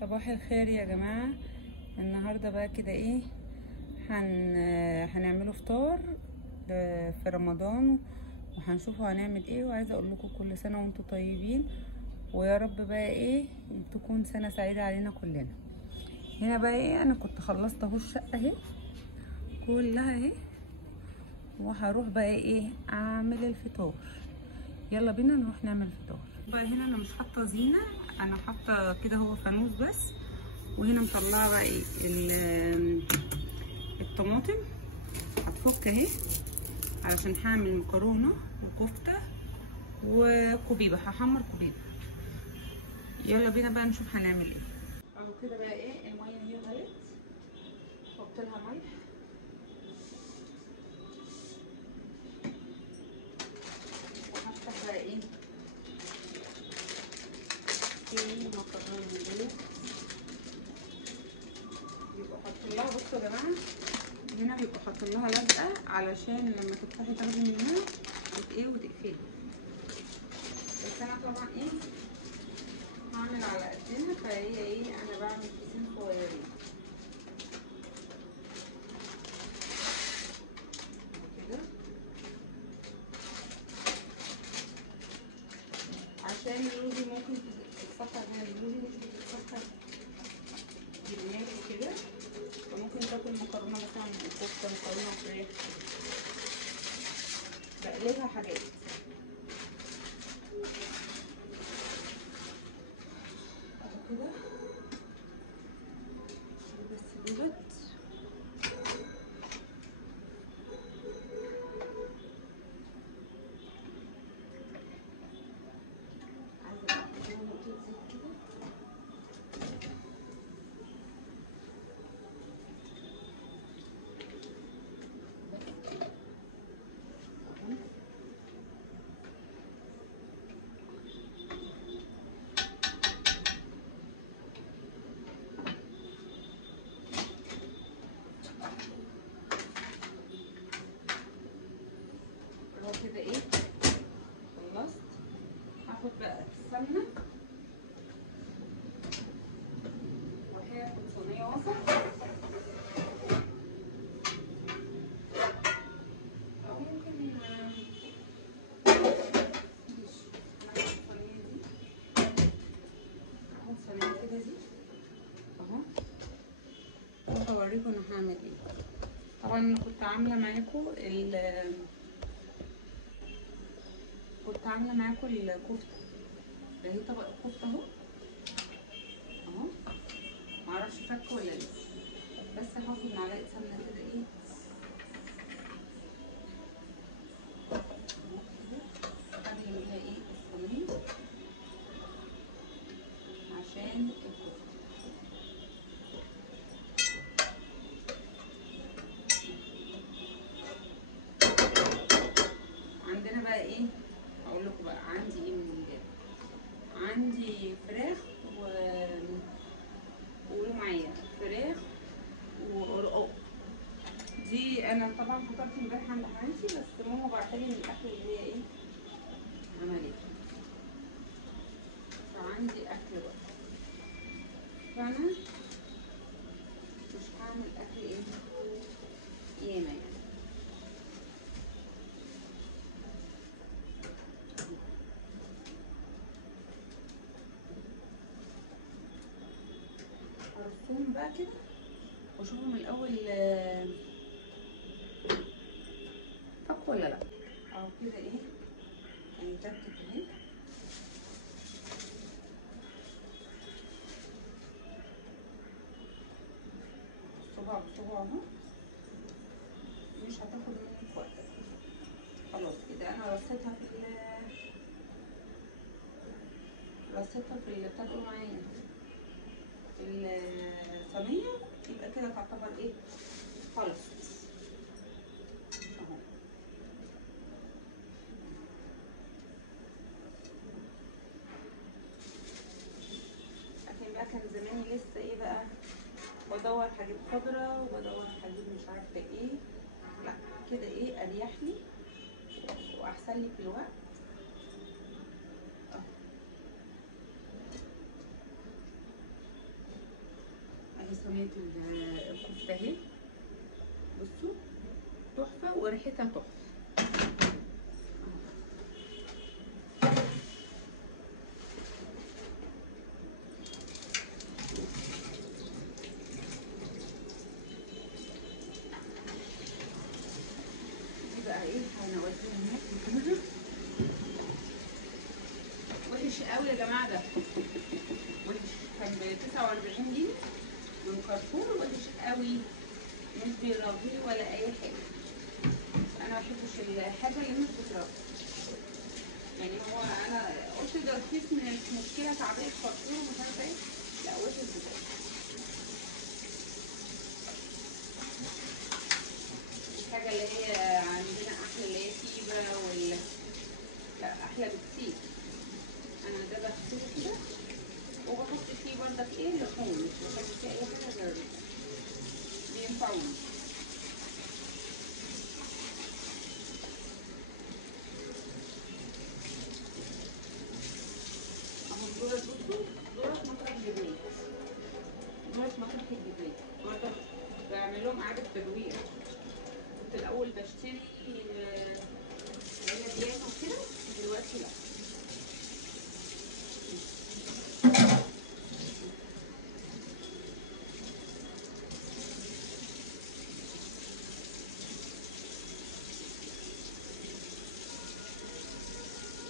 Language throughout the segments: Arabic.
صباح الخير يا جماعة. النهاردة بقى كده ايه هنعمله فطار في رمضان، وهنشوفه هنعمل ايه. وعايزة اقول لكم كل سنة وانتم طيبين، ويا رب بقى ايه تكون سنة سعيدة علينا كلنا. هنا بقى ايه انا كنت خلصت اهو الشقة اهي كلها اهي، وهروح بقى ايه اعمل الفطار. يلا بينا نروح نعمل الفطار. بقى هنا انا مش حاطه زينه، انا حاطه كده هو فانوس بس. وهنا مطلعه بقى ايه الطماطم هتفك اهي، علشان هعمل مكرونه وكفته وكبيبه، هحمر كبيبه. يلا بينا بقى نشوف هنعمل ايه. اهو كده بقى ايه الميه هي غليت، حط لها ملح وهفتح بقى ايه في مكرونه دي. بيبقوا حاطين لها، بصوا يا جماعه هنا بيبقوا حاطين لها لزقه علشان لما تفتحي تاخدي منها ايه وتقفلي. بس انا طبعا ايه هعمل على قدنا، فهي ايه انا بعمل كيسين صغيرين كده عشان الروزي ممكن تتسخر من الروزي مش بتتسخر بالناس وكده، فممكن تاكل مكرونه مثلا كفته مكرونه فراخ بقلبها حاجات كده. بس دولت عايزه احط نقطه زيت كده. اهو كده ايه خلصت. هاخد بقى السمنه وهاخد صينيه وسط او ممكن هاخد صينيه كده دي اهو، وهوريكم انا هعمل ايه. طبعا انا كنت عامله معاكم الكفته، ده هي طبق الكفته اهو اهو، معرفش فك ولا لسه. بس هاخد معلقه سمنه كده ايه اخلي بيها ايه الصينيه عشان الكفته. عندنا بقى ايه هقول لكم بقى عندي ايه من امبارح. عندي فراخ وقولوا معايا فراخ ورقاق. دي انا طبعا فطرت امبارح عند حماتي، بس ماما بعتلي من الاكل اللي هي ايه عملته، فعندي اكل بقى، فانا مش هعمل اكل ايه ياما يعني. هرصهم بقى كده واشوفهم الاول فك ولا لا. اهو كده ايه هيتكتك اهي. صباع بصباع اهو، مش هتاخد منك وقت. خلاص كده انا رصيتها في اللي بتاكلوا معايا في الصينيه، يبقى كده تعتبر ايه خلصت اهو. لكن بقى كان زماني لسه ايه بقى بدور هجيب خضره وبدور هجيب مش عارفه ايه. لا كده ايه اريح لي واحسن لي في الوقت. صينيه الكفته اهي، بصوا تحفه وريحتها تحفه. دي بقى ايه هنوديها هناك ناكلها. وحش قوي يا جماعه ده، وحش. كان ب 49 جنيه من كارفور، وحش قوي، مش بيرضي ولا اي حاجه. انا ما بحبش الحاجه اللي مش بترضي. يعني هو انا قلت ده رخيص مش مشكله، تعبئه كارفور ومش عارفه ايه، لا وحش بجد. الحاجه اللي هي عندنا احلى اللي هي فيبا لا احلى بكتير. انا ده بغسله كده وبحط فيه بردك ايه لحوم، مش بحط فيه اي حاجه غير بينفعوني. اهو دولت، بصوا دولت مطرح جبنات، دولت مطرح الجبنات بردك بعمل لهم اعاده تدوير. كنت الاول بشتري علبيات وكده، دلوقتي لا.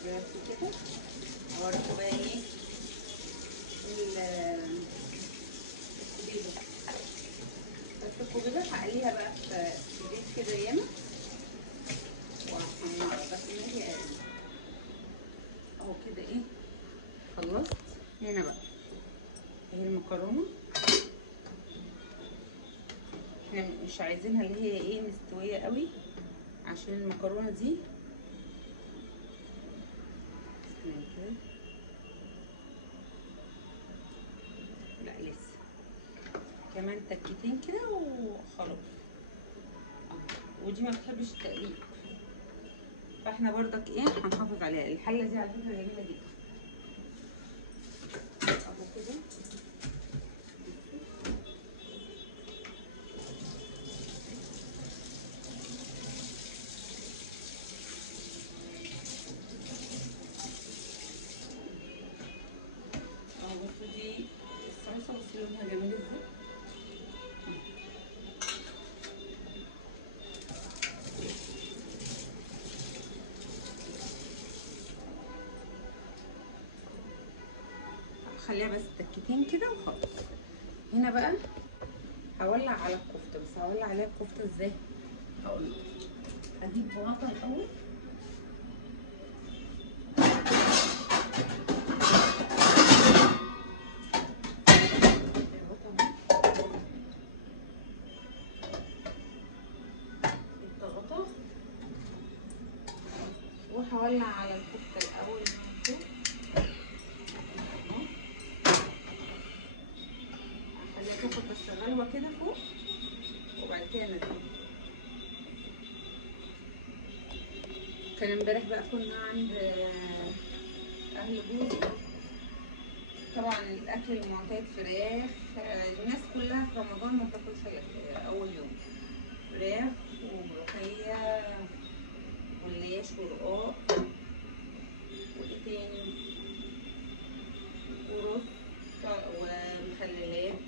بس كده هوريكم بقى ايه الكوبيبه. بس الكوبيبه هقليها بقى في زيت كده ياما وهحمرها، بس ما هي اهو كده ايه خلصت. هنا بقى اهي المكرونه، احنا مش عايزينها اللي هي ايه مستويه قوي، عشان المكرونه دي كده لا لسه كمان تكتين كده وخلاص. ودي ما بتحبش التقليب، فاحنا بردك ايه هنحافظ عليها. الحله دي على فكره جميله جدا اهو كده. اهو بصوا دي الصلصه، بصوا لونها جميل ازاي. خليها بس تكتين كده وخلاص. هنا بقى هولع على الكفته، بس هولع عليها الكفته ازاي هقول لك. هجيب غطا الاول، الغطا، وهولع على الكفته الاول من فوق. هخليها تاخد بس غلوه كده فوق، وبعد كده نزلها. كان امبارح بقى كنا عند اهل جوزي، طبعا الاكل المعتاد فراخ. الناس كلها في رمضان ما بتاكلش اول يوم فراخ وملوخيه واللياش ورقاق وايه تاني ورز ومخللات،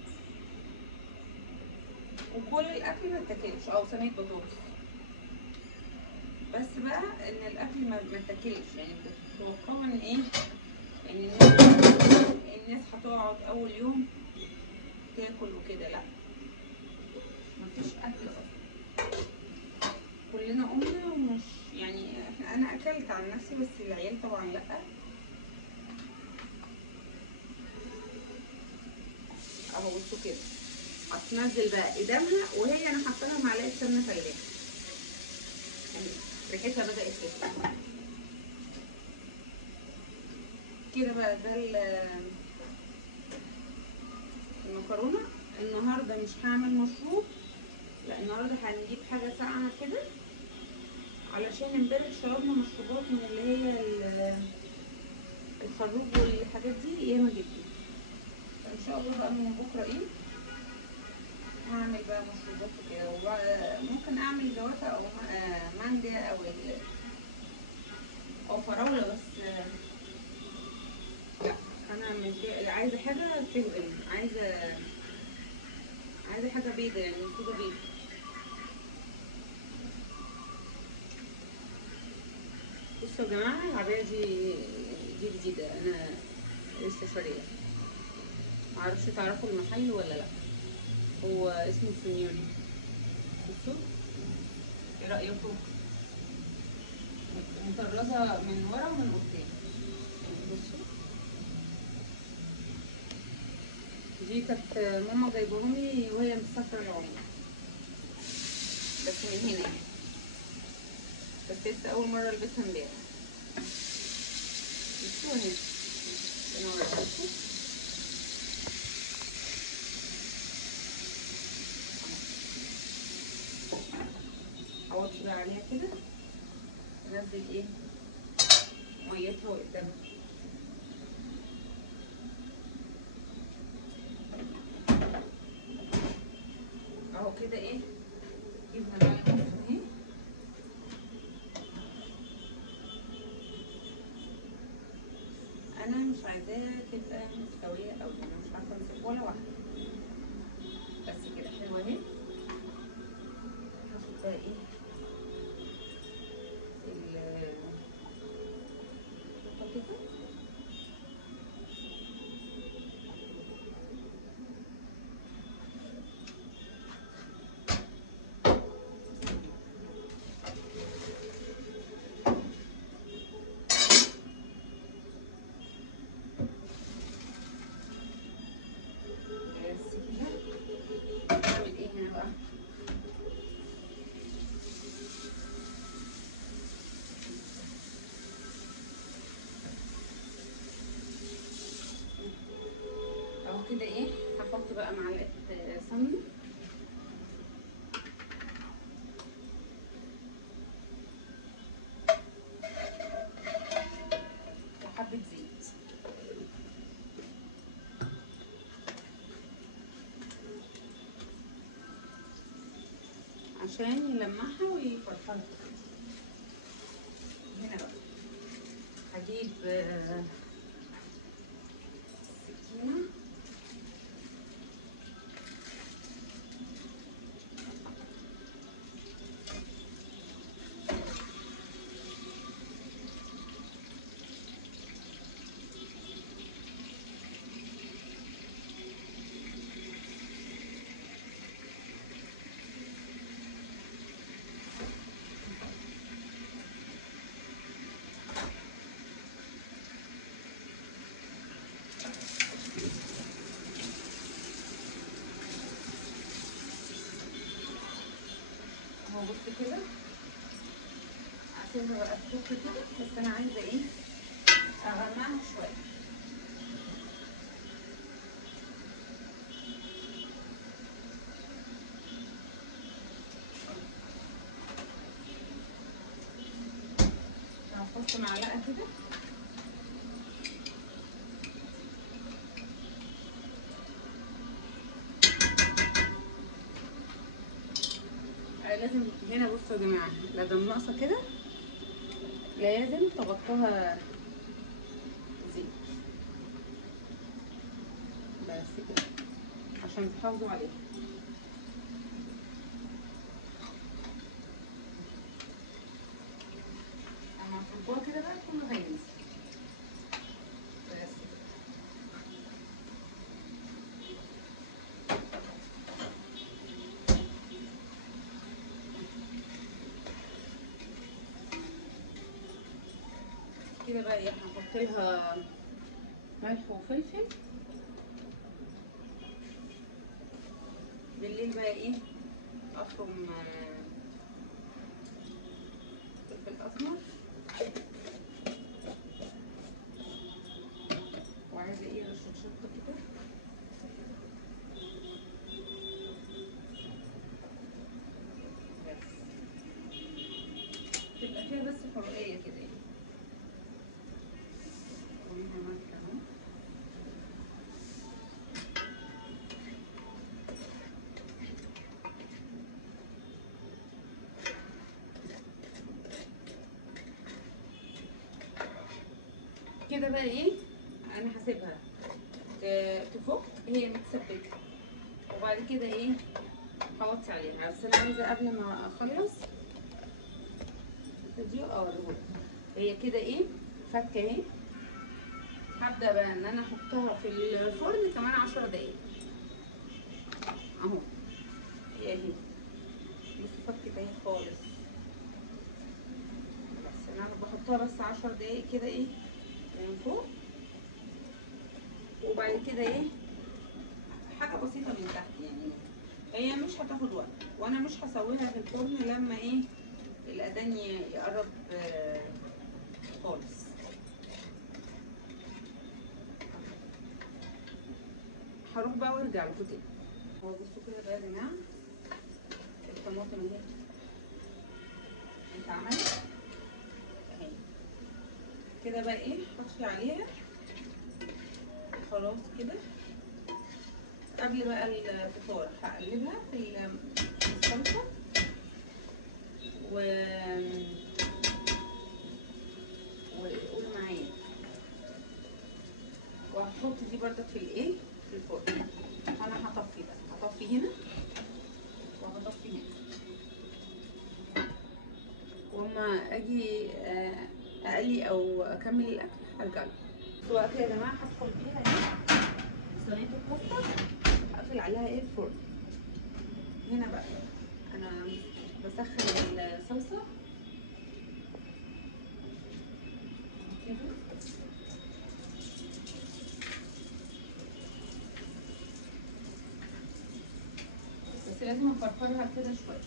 وكل الاكل ما اتاكلش، او صينيه بطاطس. بس بقى ان الاكل ما اتاكلش، يعني بتتوقعوا ان ايه، ان الناس هتقعد اول يوم تاكل وكده، لا مفيش اكل اصلا. كلنا قمنا ومش يعني انا اكلت عن نفسي، بس العيال طبعا لا. اهو بصوا كده هتنزل بقى قدامها، وهي انا حاطه لها معلقه سمنه فلاحي اهي، ريحتها بدات تطلع كده بقى. ده المكرونه. النهارده مش هعمل مشروب، لا النهارده هنجيب حاجه ساقعه كده، علشان امبارح شربنا مشروبات من اللي هي الخروب والحاجات دي ياما جدا. فان شاء الله بقى من بكره ايه هعمل بقى مشروبات وكده، وممكن اعمل جوافة او مانجا او فراولة، بس لا انا مش عايزة حاجة تهضم، عايزة حاجة بيضة، يعني كده بيضة. بصوا يا جماعة، العباية دي جديدة، انا لسه شارية، معرفش تعرفوا المحل ولا لا، هو اسمه سونيوري. بصوا ايه رأيكم؟ مطرزة من ورا ومن قدام. بصوا دي كانت ماما جايبهولي وهي مسافرة العمرة، بس من هنا، بس لسه أول مرة البسها امبارح. بصوا اهي، أنا وريتكم أحط بقى عليها كده، أنزل ايه ميتها قدامها اهو كده. ايه جبنا بقى الوصفة اهي، انا مش عايزاها تبقى مستوية اوي، انا مش عارفة امسك ولا واحدة، بس كده حلوة اهي. هاخد بقى ايه الشطة كده، بس كده. هعمل ايه هنا بقى؟ اهو كده ايه، هحط بقى معلقة سمنة وحبة زيت عشان يلمعها ويفرفرها. هنا بقى هجيب سكينة، اهو بص كده، هسيبها بقى تفك كده، بس انا عايزة ايه اغمقها شوية. هحط معلقة كده، لازم هنا بصوا يا جماعة، لازم ناقصة كده لازم تغطوها زيت، بس كده عشان تحافظوا عليها. اما تفكوها كده بقى كله هينزل، بس كده بقى ايه، هنحط لها ملح وفلفل. بالليل بقى ايه افرم فلفل اسمر، وعايزه ايه رشه شطه كده، بس تبقى فيها بس حرقيه كده يعني. وهنا ملح اهو، كده بقى ايه، انا هسيبها تفك، هي متسبكه، وبعد كده ايه هوطي عليها. بس انا عايزه قبل ما اخلص الفيديو اوريهولك. هي كده ايه فكه اهي. هبدا بقى ان انا احطها في الفرن كمان 10 دقايق اهو. هي اهي بصوا فكت اهي خالص. بس انا بحطها بس 10 دقايق كده ايه من فوق، وبعد كده ايه حاجه بسيطه من تحت يعني. هي مش هتاخد وقت، وانا مش هسويها في الفرن لما ايه الاذان يقرب خالص. هروح بقى وارجع لكم تاني. هو بصوا كده بقى يا جماعه الطماطم اهي اتعملت اهي. كده بقى ايه هطفي عليها خلاص كده. قبل بقى الفطار هقلبها في الصلصه وقولوا معايا، وهحط دي بردك في الايه في الفرن. انا هطفي بقى، هطفي هنا وهطفي هنا، وما اجي اقلي او اكمل الاكل هرجع لكم. بصوا بقى كده يا جماعه هدخل بيها ايه صينيه الكفته، اقفل عليها ايه الفرن. هنا بقى انا بسخن الصلصه كده، بس لازم افرفرها كده شويه.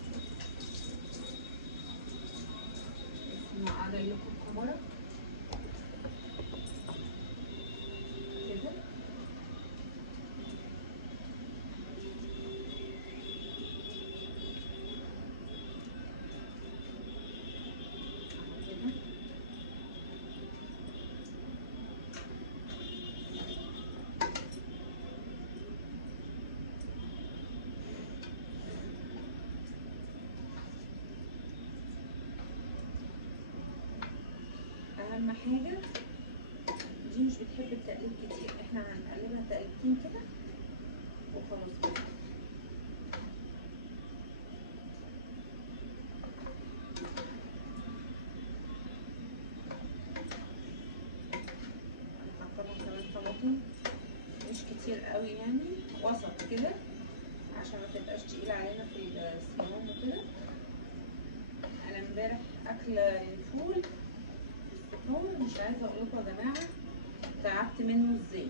انا قاعده لكم الكاميرا كده. اهم حاجه دي مش بتحب التقليب كتير، احنا هنقلبها تقليبتين كده وخلاص كده. هحط لها كمان طماطم مش كتير قوي يعني، وسط كده عشان ما تبقاش تقيله علينا في الصيام وكده. انا امبارح اكله الفول الفطار مش عايزه اقول لكم يا جماعه تعبت منه ازاي.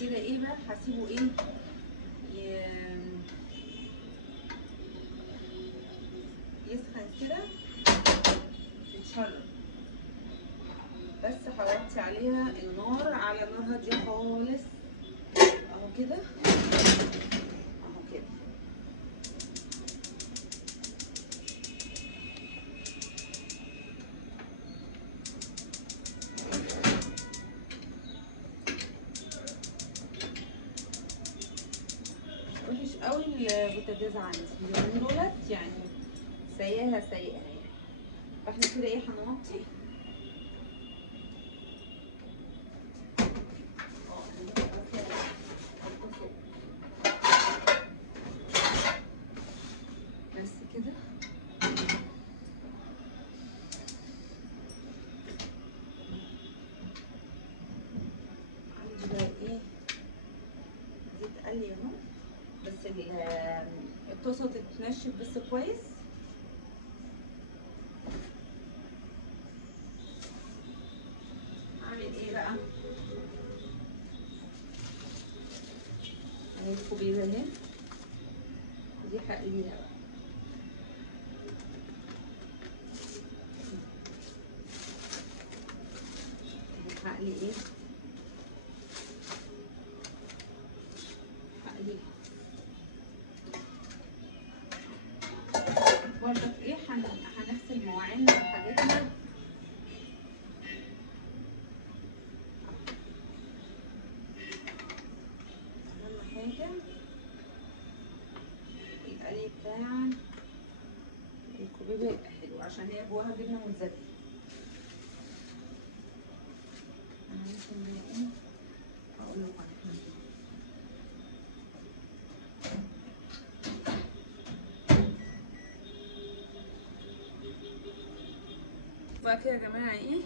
كده ايه بقى هسيبه ايه يسخن كده يتشرب. بس هوطي عليها النار على نار هاديه خالص اهو كده اهو كده. وحش قوي البوتاجاز عندي اليومين دولت يعني، سيئه سيئه يعني. فاحنا كده ايه هنوطي بس كده. عندي بقى ايه زيت قلي اهو، بس الطاسه تتنشف بس كويس. اعمل ايه بقى؟ هنجيب بيضه اهي، دي هقليها بقى. هقلي ايه؟ هقليها برضك ايه هنغسل مواعيننا وحاجاتنا. اهم حاجه عشان هي جواها جبنه موتزاريلا. انا ممكن ايه اقول لكم على حاجه. بقى كده يا جماعه ايه،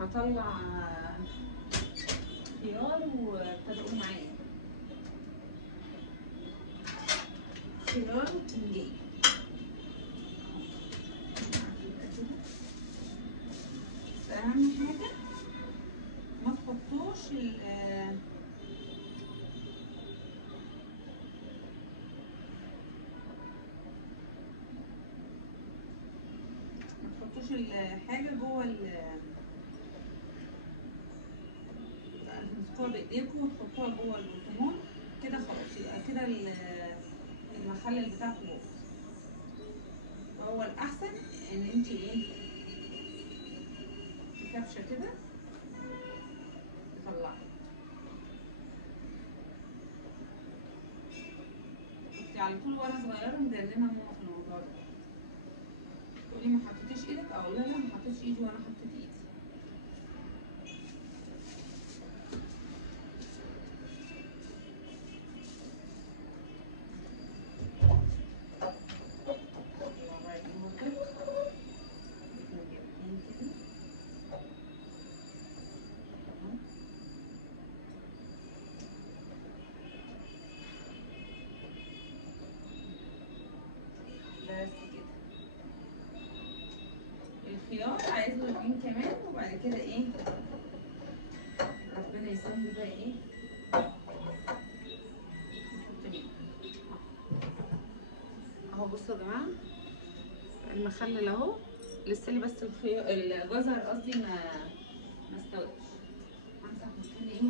هطلع خيار وابتدوا معايا خيار وبتنجان. بس اهم حاجه ما تحطوش الحاجه جوه تمسكوها بايديكم وتحطوها جوه البرطمان كده خلاص، يبقى كده المخلل بتاعكم باظ. فهو الاحسن ان انت ايه بكبشه كده تطلعي. كنت على طول وانا صغيره مجننه ماما في الموضوع ده، تقولي ما حطيتيش ايدك، اقول لها لا ما حطيتش ايدي وانا حطيت ايدي. بس كده الخيار عايز له يومين كمان، وبعد كده ايه ربنا يسهل بقى ايه اهو. بصوا يا جماعه المخلل اهو، لسه لي بس الخيار الجزر قصدي ما استوتش. همسح مكان ايه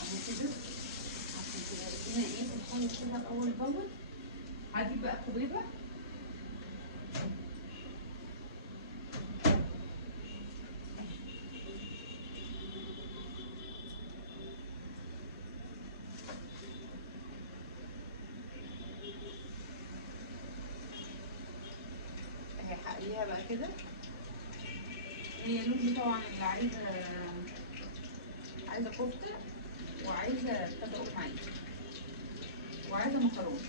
اهو كده، عشان تبقى هنا ايه بنحاول كده الاول باول. هجيب بقى كوبيبه اهي، هقليها بقى كده. هي لوزي طبعا اللي عايزه كفته، وعايزه تدقق معايا، وعايزه مكرونه.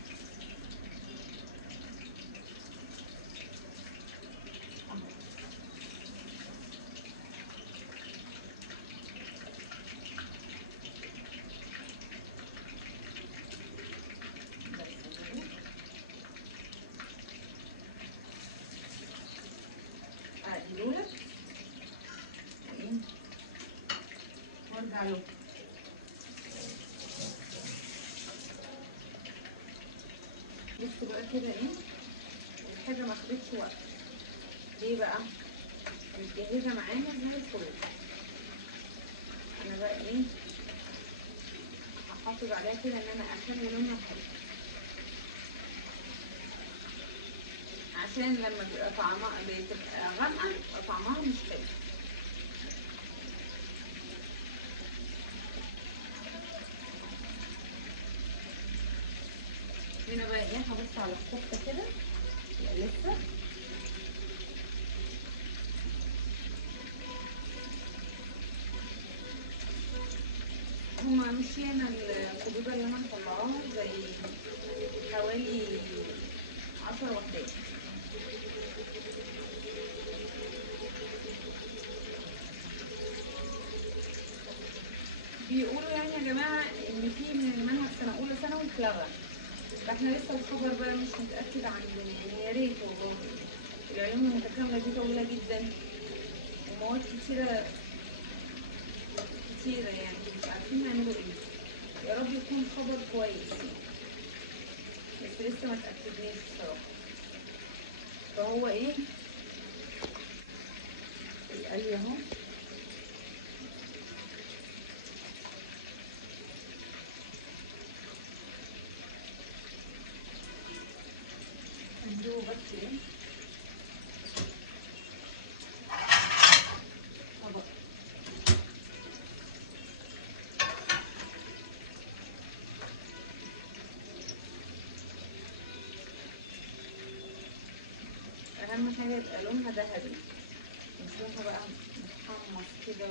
اقللهولك وارجع له. بصوا بقى كده ايه الحاجه ما خدتش وقت. ليه بقى؟ متجهزه معانا زي الفل. انا بقى ايه هحافظ عليها كده ان انا اخلي لونها حلو، عشان لما بتبقى غامقه بيبقى طعمها مش حلو. هنا بقى ايه هبص على الكفته كده لسه. هما مش هنا الكوبيبه اللي انا مطلعاها زي حوالي 10 وحدات. بيقولوا يعني يا جماعه ان في من المنهج سنه اولى ثانوي اتلغى، فاحنا لسه الخبر بقى مش متاكد عنه يعني. يا ريت والله. العلوم المتكامله دي طويله جدا ومواد كتيره كتيره، يعني مش عارفين يعملوا ايه. يا رب يكون خبر كويس، بس لسه ما اتاكدناش بصراحه. فهو ايه القلي اهو. هندوه بس ايه طبق اهم حاجه يبقى لونها ذهبي، مش لونها بقى متحمص كده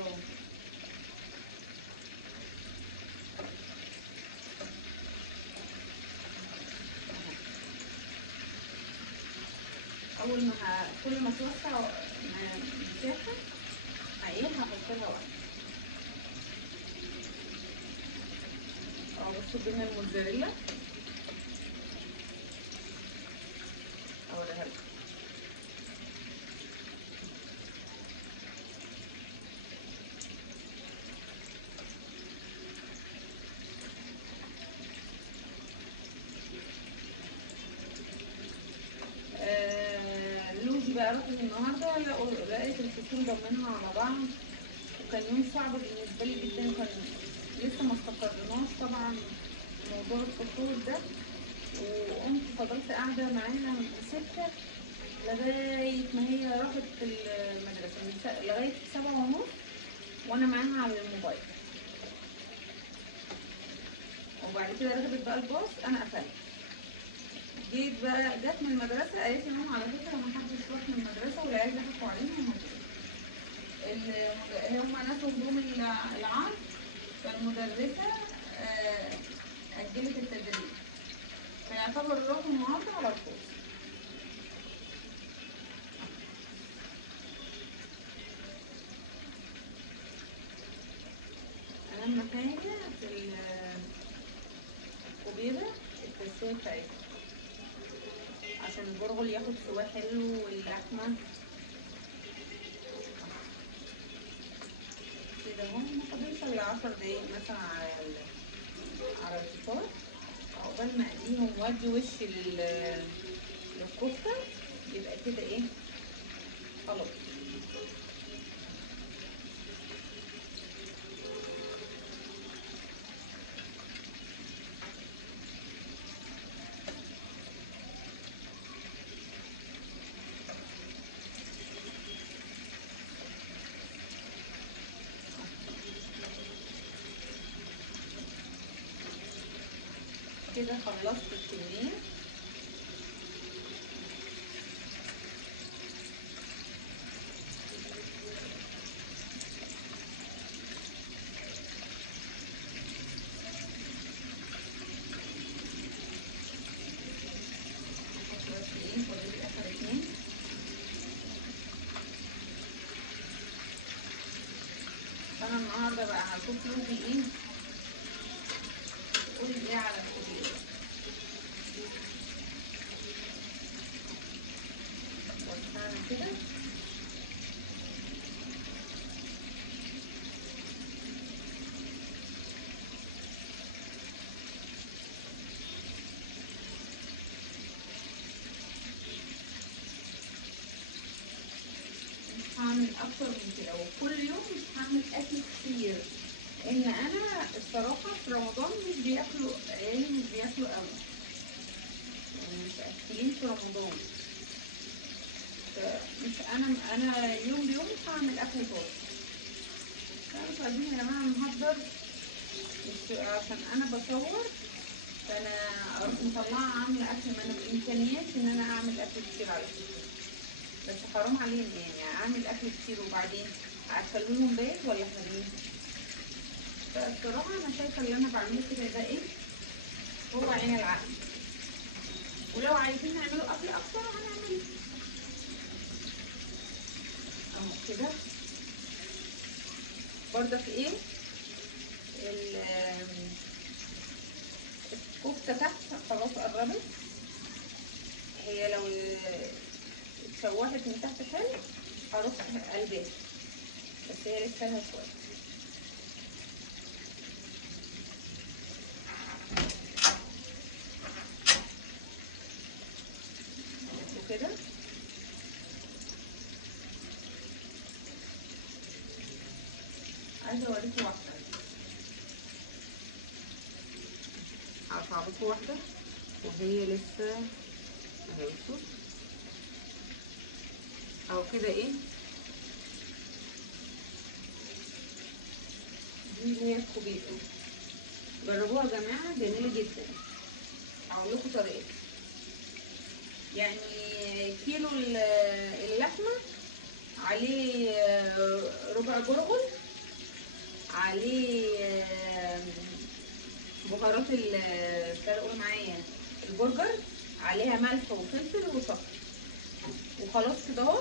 اول ما كل ما توسع مساحه هحط لها واحده. بصوا جبنا الموتزاريلا اوريها لكم. لوزي بقى رحت النهارده لقيت الفصول ضمنها على بعض، وكان يوم صعب بالنسبه لي جدا، كان لسه ما استقرناش طبعا موضوع الفصول ده، وقمت فضلت قاعده معاها من 6 لغايه ما هي راحت المدرسه لغايه 7:30 وانا معاها على الموبايل، وبعد كده ركبت بقى الباص انا قفلت. جيت بقى جت من المدرسه قالت لي ماما على فكره ما حدش راح من المدرسه والعيال ضحكوا عليهم اللي هم ناس هدوم العرض، فالمدرسه اجلت التدريب، فيعتبر راحوا النهارده على الكورس. اهم حاجه في الكوبيبه التسويه بتاعتها عشان البرغل ياخد سواه حلو واللحمه كده اهو. ما فاضلش الا 10 دقايق مثلا على الفطار، عقبال ما اقليهم وادي وش للكفته يبقى كده ايه خلاص. كده خلصت الكميه. انا النهارده بقى هشوف لوزي ايه قولي ايه على الكوبيبه، بس هعمل كده هعمل اكتر من كده، وكل يوم مش هعمل اكل كتير، ان انا الصراحه في رمضان مش بياكلوا عيالي، مش بياكلوا قوي، يعني مش اكلين في رمضان، مش انا يوم بيوم مش هعمل اكل طازه. مش عايزين يا جماعه نهدر، مش عشان انا بصور فانا اروح مطلعه عامله اكل، ما انا بامكانياتي ان انا اعمل اكل كتير على فكره، بس حرام عليهم يعني اعمل اكل كتير وبعدين اكلهم بيت ولا حلوين. فالصراحه انا شايفه اللي انا بعمله كده ده ايه هو عين العقل، ولو عايزين نعمله اكل اكتر هنعمله اهو كده. برضك ايه الكفته تحت خلاص قربت، هي لو اتشوحت من تحت حلو هروح قلبها، بس هي لسه لها شويه كده. عايزه اوريكم واحده، هقطعلكوا واحده وهي لسه اهي، بصوا اهو كده ايه دي اللي هي الكوبيبه. جربوها يا جماعه جميله جدا، هقول لكم طريقتها. يعني كيلو اللحمه عليه ربع برغل، عليه بهارات قول معايا البرجر، عليها ملح وفلفل وشطه، وخلاص كده اهو.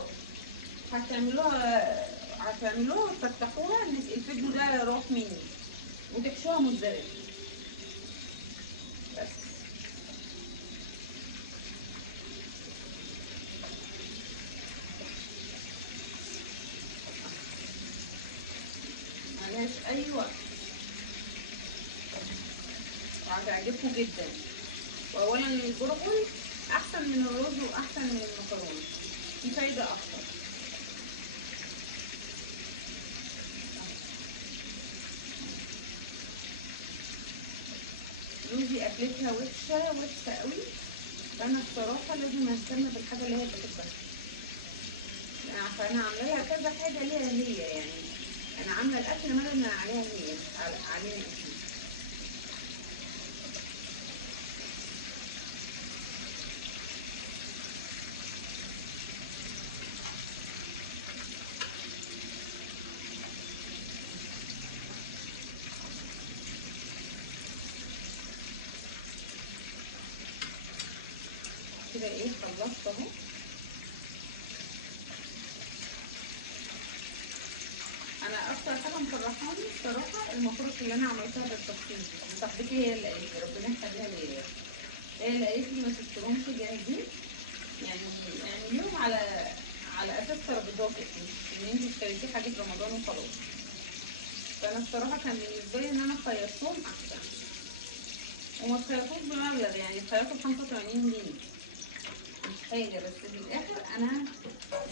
هتعملوها وتفتحوها ان الفيديو ده راح مني، وتحشوها موتزاريلا بس. ملهاش اي وقت، وهتعجبكم جدا. واولا البرغل احسن من الرز واحسن من المكرونه، في فايده اكتر. جوزي اكلتها وحشه وحشه قوي، فانا الصراحه لازم اهتم بالحاجه اللي هي بتحبها، فانا عامله لها كذا حاجه ليها هي يعني. انا عامله الاكل مرن عليها هي، مش علينا احنا. كده ايه، خلصت اهو. انا اكتر حاجه مفرحاني الصراحه المفروض اللي انا عملتها بالتفصيل، صاحبتي هي اللي قالت لي، ربنا يخليها ليا، هي اللي قالت لي ما تشتريهمش جاهزين، يعني اعمليهم على اساس ترابيزاتك، مش ان انت اشتريتي حاجه رمضان وخلاص. فانا الصراحه كان بالنسبه لي ان انا خيطتهم احسن، وما تخيطوش بمبلغ، يعني تخيطوا ب85 جنيه مش حاجه، بس في الاخر انا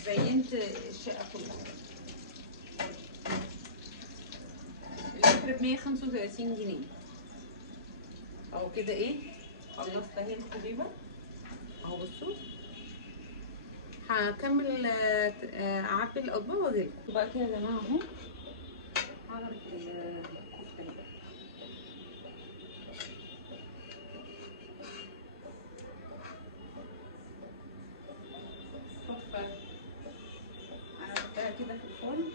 زينت الشقه كلها. اللتر ب135 جنيه. اهو كده ايه، خلصت اهي الكوبيبه اهو، بصوا. هكمل اعبي الاطباق واجيلكم بقى كده يا جماعه اهو. هعمل الكفته دي تحفه. انا حطيتها كده في الفرن.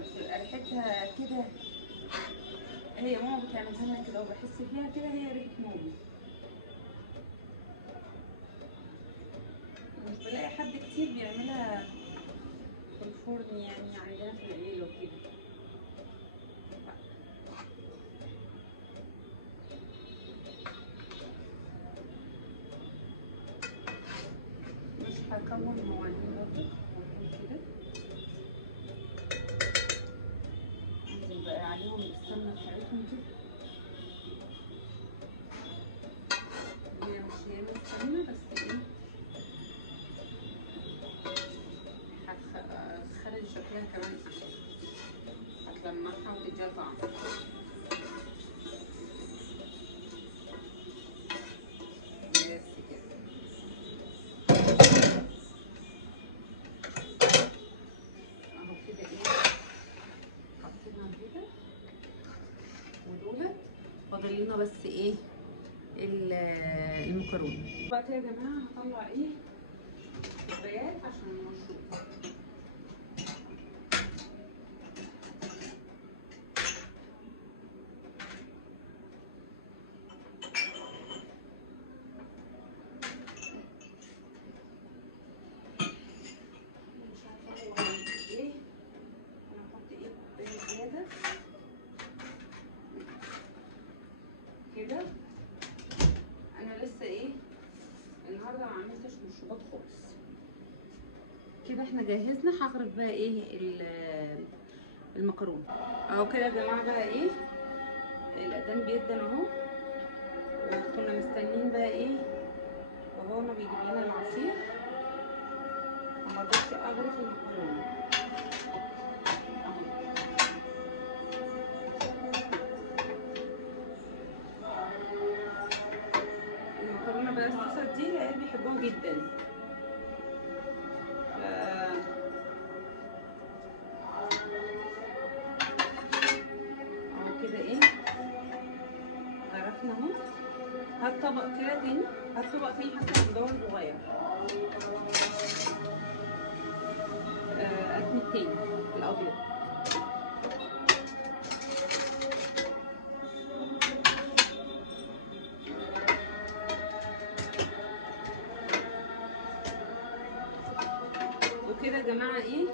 بتبقى ريحتها كده، هي ماما بتعملها لنا كده وبحس فيها كده، هي ريحه ماما. مش بلاقي حد كتير بيعملها في الفرن يعني عندنا في العيله وكده. مش هكمل المواعين برضه كده. انزل بقى عليهم بالسمنه بتاعتهم كده، هي مش ياما سمنه بس ايه، هتخلي شكلها كمان احلى، هتلمعها وتديها طعم. بس كده اهو، كده ايه، حطينا كده ودولت، فاضل لنا بس ايه المكرونه بقى كده يا جماعه. هطلع ايه كوبايات عشان المشروب. مش عارفه هو ايه، انا هحط ايه كوبايه زياده كده. انا لسه ايه النهارده ما عملتش مشروبات خالص. كده احنا جهزنا، هغرف بقى ايه المكرونه اهو كده يا جماعه. بقى ايه الاذان بيدن اهو، وكنا مستنيين بقى ايه بابانا بيجيب لنا العصير. انا بدأت اغرف المكرونه اهو. المكرونه بقى الصوصات دي العيال بيحبوها جدا، هات طبق كده تاني، هات طبق تاني حتى لو مدور صغير. هات من التاني الابيض. وكده يا جماعه ايه،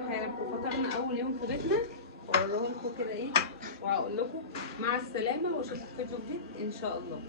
هنبقى فطرنا اول يوم في بيتنا، واقول لكم كده ايه، وهقول لكم مع السلامه، واشوفكم في فيديو جديد ان شاء الله.